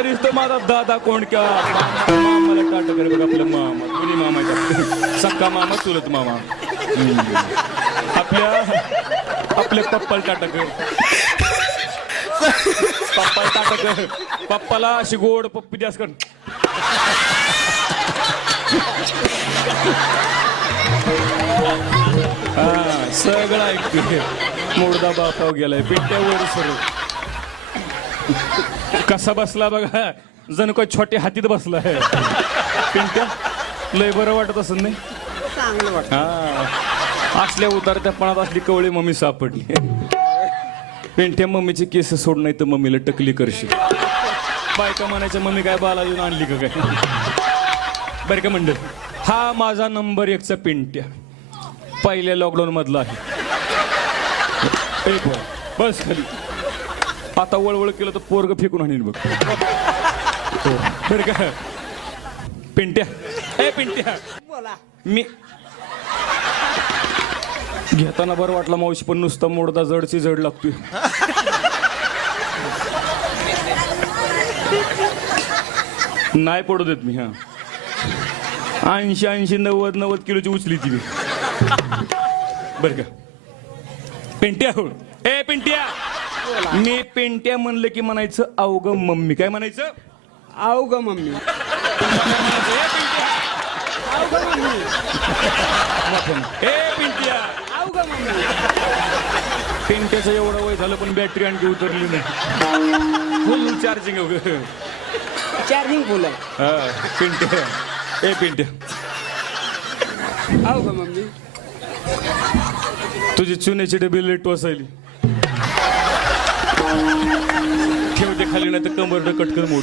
तरीच तो माझा दादा कोण क्या मामाला टाटा करे बघ आपलं मामा दोन्ही मामा आहेत. सक्का मामा चुलत मामा. आपल्या पप्पाला टाटा कर. पप्पाला टाटा कर. पप्पाला अशी गोड पप्पी द्यास कर. हा सगळं ऐकतोय. मोडदा बापाव गेलाय पिंट्यावर सर. कसा बसला बघा जणू काय छोट्या हातीत बसलाय. पिंट्या लय बरं वाटत असं नाही. चांगलं वाटत. हा असल्या उतारत्या पणात असली कवळी मम्मी सापडली. पिंट्या मम्मीचे केस सोड नाही तर मम्मीला टकली करशील. बायका म्हणायच्या मम्मी काय बाला देऊन आणली का काय. बरं का मंडळ हा माझा नंबर 1चा पिंट्या पहिल्या लॉकडाऊन मधला आहे. बस खाली आता वळवळ केलं तर पोरग फेकून आणीन बघ. बरं का पिंट्या ए पिंट्या बोला. मी घेताना बरं वाटलं मावशी पण नुसता मोडदा जडची जड लागतोय. नाही पडू देत मी. हा 80 90 किलोची उचली ती. बर का पिंट्या हो ए पिंट्या. मी पिंट्या म्हणलं की म्हणायचं अवघ मम्मी. काय म्हणायचं आव ग मम्मी. ए पिंट्या आव ग मम्मी. पिंट्याचं एवढं वय झालं पण बॅटरी आणखी उतरली नाही. फुल चार्जिंग. चार्जिंग फुल आहे. हा पिंट्या ए पिंट्या आव ग मम्मी. तुझी चुन्याची डबी लेट वसायली. ठेवते खाली नाही तर कमर कटकर मोड.